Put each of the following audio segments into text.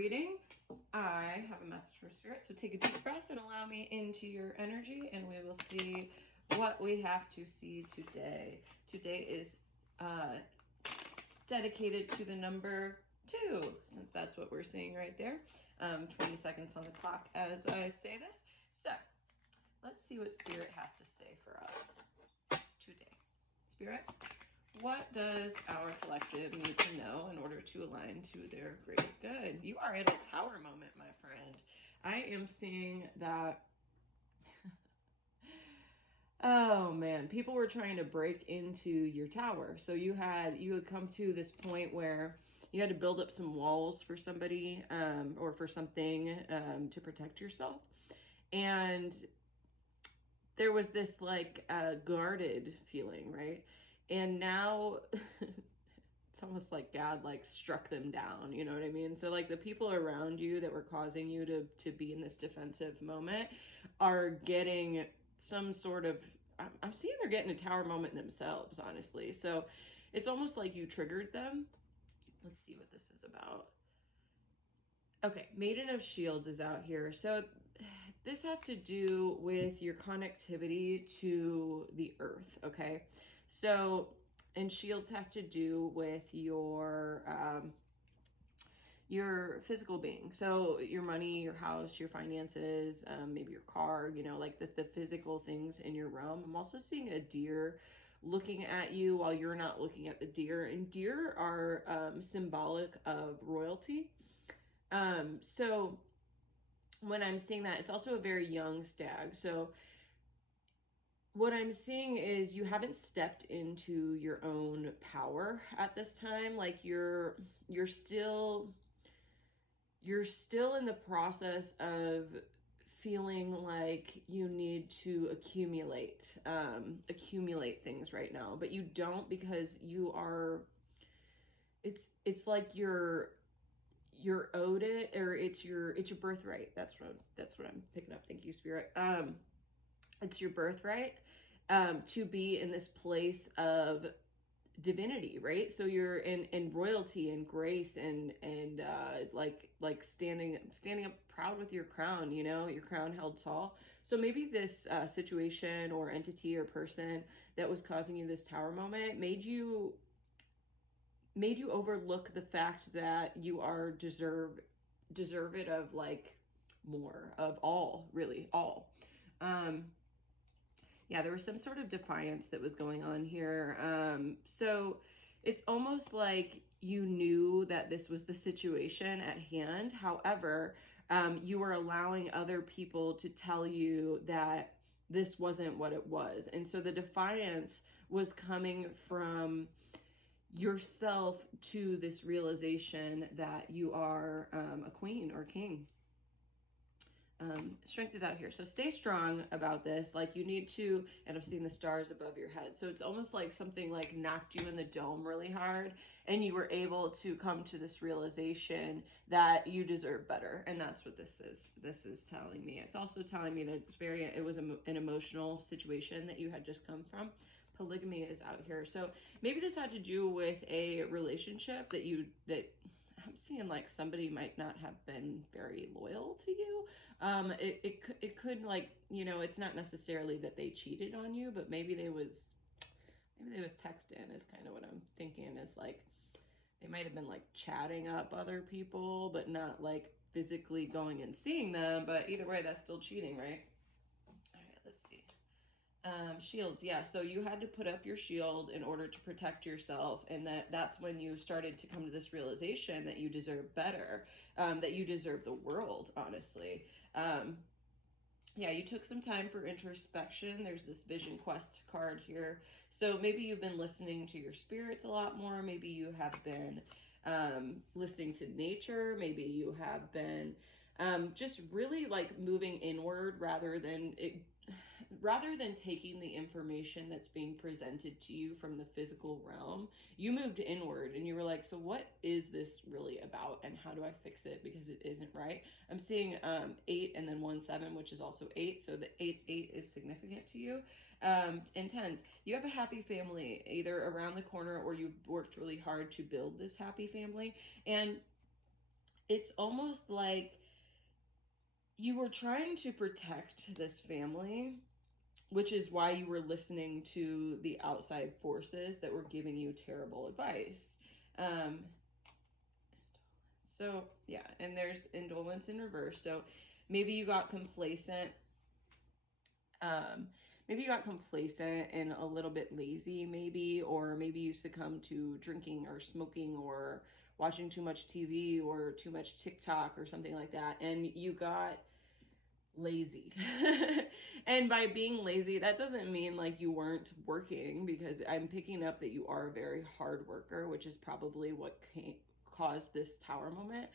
reading, I have a message from Spirit. So take a deep breath and allow me into your energy, and we will see what we have to see today. Today is dedicated to the number 2, since that's what we're seeing right there. 20 seconds on the clock as I say this. So let's see what Spirit has to say for us today. Spirit, what does our collective need to know in order to align to their greatest good? You are at a tower moment, my friend. I am seeing that. Oh man, people were trying to break into your tower. So you had come to this point where you had to build up some walls for somebody or for something to protect yourself. And there was this like guarded feeling, right? And now it's almost like God like struck them down, you know what I mean? So like the people around you that were causing you to be in this defensive moment are getting some sort of, I'm seeing they're getting a tower moment themselves, honestly. So it's almost like you triggered them. Let's see what this is about. Okay, Maiden of Shields is out here. So this has to do with your connectivity to the earth, okay? So, and Shields has to do with your physical being. So your money, your house, your finances, maybe your car, you know, like the physical things in your realm. I'm also seeing a deer looking at you while you're not looking at the deer. And deer are symbolic of royalty. So when I'm seeing that, it's also a very young stag. So what I'm seeing is you haven't stepped into your own power at this time. Like you're still in the process of feeling like you need to accumulate things right now, but you don't, because you are, it's like you're owed it, or it's your birthright. That's what I'm picking up. Thank you, Spirit. It's your birthright to be in this place of divinity, right? So you're in royalty and grace and like standing up proud with your crown, you know, your crown held tall. So maybe this situation or entity or person that was causing you this tower moment made you overlook the fact that you are deserve it of like more of all, really all. Yeah, there was some sort of defiance that was going on here. So it's almost like you knew that this was the situation at hand. However, you were allowing other people to tell you that this wasn't what it was. And so the defiance was coming from yourself to this realization that you are a queen or king. Strength is out here. So stay strong about this. Like you need to, and I'm seeing the stars above your head. So it's almost like something like knocked you in the dome really hard and you were able to come to this realization that you deserve better. And that's what this is. This is telling me. It's also telling me that it was an emotional situation that you had just come from. Polygamy is out here. So maybe this had to do with a relationship that I'm seeing like somebody might not have been very loyal to you. It could like, you know, it's not necessarily that they cheated on you, but maybe they was texting is kind of what I'm thinking, is like they might have been like chatting up other people, but not like physically going and seeing them. But either way, that's still cheating, right? All right, let's see. Shields, yeah. So you had to put up your shield in order to protect yourself, and that's when you started to come to this realization that you deserve better, that you deserve the world, honestly. Yeah, you took some time for introspection. There's this vision quest card here. So maybe you've been listening to your spirits a lot more. Maybe you have been listening to nature. Maybe you have been just really like moving inward rather than taking the information that's being presented to you from the physical realm. You moved inward and you were like, so what is this really about and how do I fix it, because it isn't right? I'm seeing 8 and then 1-7, which is also 8. So the 8 is significant to you. And 10s, you have a happy family either around the corner or you've worked really hard to build this happy family. And it's almost like you were trying to protect this family, which is why you were listening to the outside forces that were giving you terrible advice. Um, so, yeah, and there's indolence in reverse. So maybe you got complacent. Um, maybe you got complacent and a little bit lazy, maybe, or maybe you succumbed to drinking or smoking or watching too much TV or too much TikTok or something like that, and you got lazy. And by being lazy, that doesn't mean like you weren't working, because I'm picking up that you are a very hard worker, which is probably what caused this tower moment.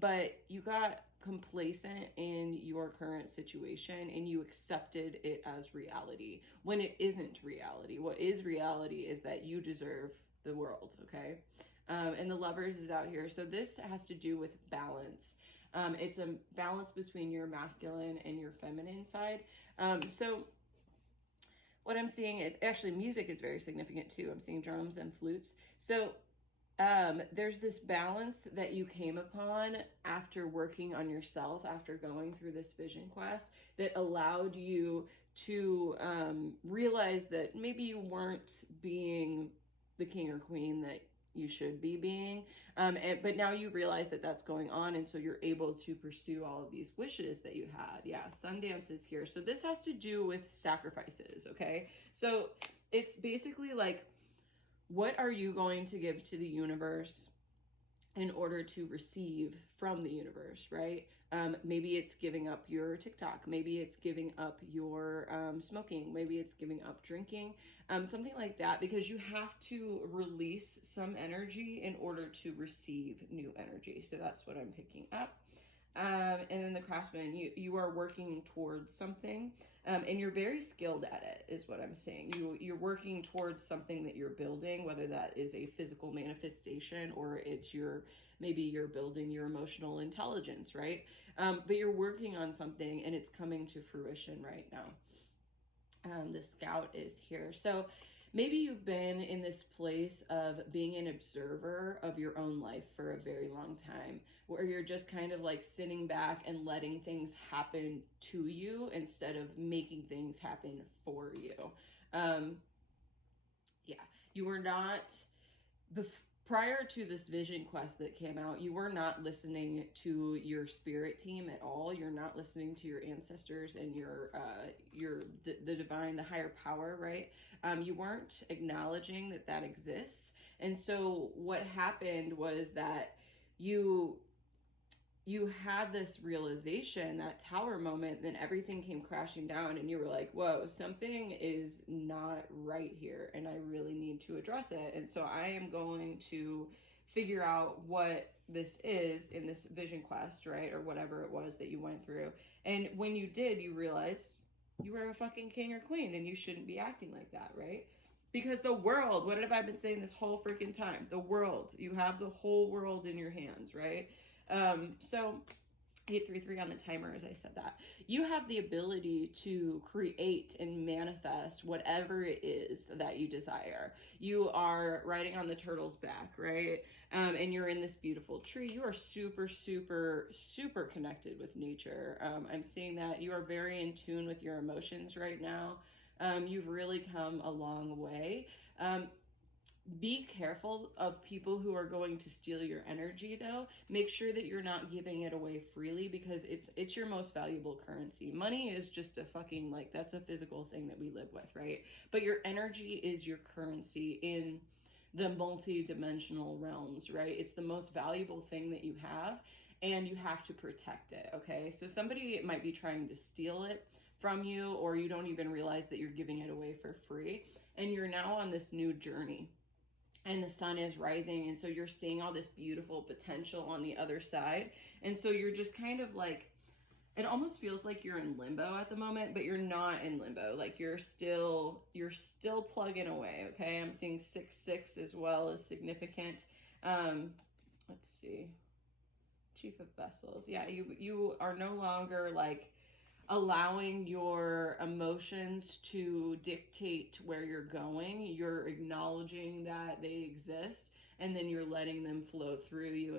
But you got complacent in your current situation and you accepted it as reality when it isn't reality. What is reality is that you deserve the world, okay? And the lovers is out here. So this has to do with balance. It's a balance between your masculine and your feminine side. So what I'm seeing is actually music is very significant too. I'm seeing drums and flutes. So there's this balance that you came upon after working on yourself, after going through this vision quest, that allowed you to realize that maybe you weren't being the king or queen that you should be being. But now you realize that that's going on, and so you're able to pursue all of these wishes that you had. Yeah, Sundance is here. So this has to do with sacrifices, okay? So it's basically like, what are you going to give to the universe in order to receive from the universe, right? Maybe it's giving up your TikTok. Maybe it's giving up your smoking. Maybe it's giving up drinking, something like that, because you have to release some energy in order to receive new energy. So that's what I'm picking up. And then the craftsman, you are working towards something, and you're very skilled at it, is what I'm saying. You're working towards something that you're building, whether that is a physical manifestation or it's maybe you're building your emotional intelligence, right? But you're working on something and it's coming to fruition right now. The scout is here. So maybe you've been in this place of being an observer of your own life for a very long time, where you're just kind of like sitting back and letting things happen to you instead of making things happen for you. Um, yeah, you were not prior to this vision quest that came out, you were not listening to your spirit team at all. You're not listening to your ancestors and the divine, the higher power, right? You weren't acknowledging that that exists. And so what happened was that you you had this realization, that tower moment, then everything came crashing down and you were like, whoa, something is not right here and I really need to address it. And so I am going to figure out what this is in this vision quest, right? Or whatever it was that you went through. And when you did, you realized you were a fucking king or queen and you shouldn't be acting like that, right? Because the world, what have I been saying this whole freaking time? The world, you have the whole world in your hands, right? So 833 on the timer as I said that. You have the ability to create and manifest whatever it is that you desire. You are riding on the turtle's back, right? And you're in this beautiful tree. You are super, super, super connected with nature. I'm seeing that you are very in tune with your emotions right now. You've really come a long way. Be careful of people who are going to steal your energy, though. Make sure that you're not giving it away freely, because it's your most valuable currency. Money is just a fucking, like, that's a physical thing that we live with, right? But your energy is your currency in the multi-dimensional realms, right? It's the most valuable thing that you have, and you have to protect it, okay? So somebody might be trying to steal it from you, or you don't even realize that you're giving it away for free, and you're now on this new journey and the sun is rising, and so you're seeing all this beautiful potential on the other side. And so you're just kind of like, it almost feels like you're in limbo at the moment, but you're not in limbo. Like you're still plugging away. Okay, I'm seeing 6-6 as well as significant. Let's see, Chief of Vessels. Yeah, you are no longer like allowing your emotions to dictate where you're going. You're acknowledging that they exist, and then you're letting them flow through you